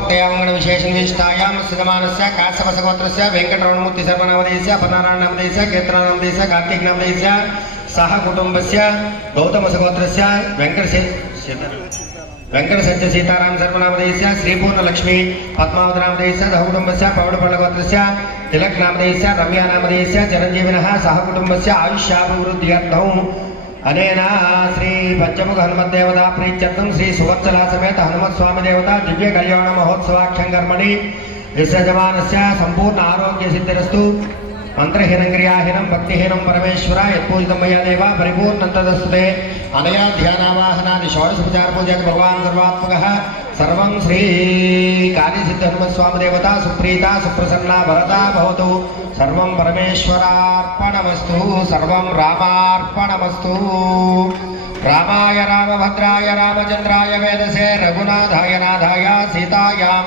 पूर्वोक्तयामङ्गलविशेषनिष्ठायां सिद्धमानस्य काश्यपसगोत्रस्य वेङ्कटरमणमूर्तिशर्मनामधेयस्य अपनारायणनामधेयस्य केतनानामधेयस्य कार्तिकनामधेयस्य सह कुटुम्बस्य गौतमसगोत्रस्य वेङ्कटसञ्च सीताराम सर्वनामधेयस्य श्रीपूर्णलक्ष्मी पद्मावतनामधेयस्य सह कुटुम्बस्य पौडपल्लगोत्रस्य तिलकनामधेयस्य रम्यानामधेयस्य चिरञ्जीविनः सह कुटुम्बस्य आयुष्याभिवृद्ध्यर्थं अनेन श्री पंचमुख हनुमद्देवता प्रीत्यर्थं श्री सुवत्सला समेत हनुमत्स्वामी देवता दिव्य कल्याण महोत्सवाख्यं कर्मणि यजमानस्य संपूर्ण आरोग्य सिद्धिरस्तु मंत्रहीनं क्रियाहीनं भक्तिहीनं परमेश्वर यत्पूजितं मया देव परिपूर्णं तदस्तुते अनया ध्यानावाहनादि षोडशोपचार पूजा भगवान् सर्वात्मकः सर्वं श्री कार्यसिद्ध हनुमत्स्वामी देवता सुप्रीता सुप्रसन्ना भरता भवतु सर्वं परमेश्वरार्पणमस्तु सर्वं रामार्पणमस्तु रामाय रामभद्राय रामचन्द्राय वेदसे रघुनाथाय नाथाय सीतायां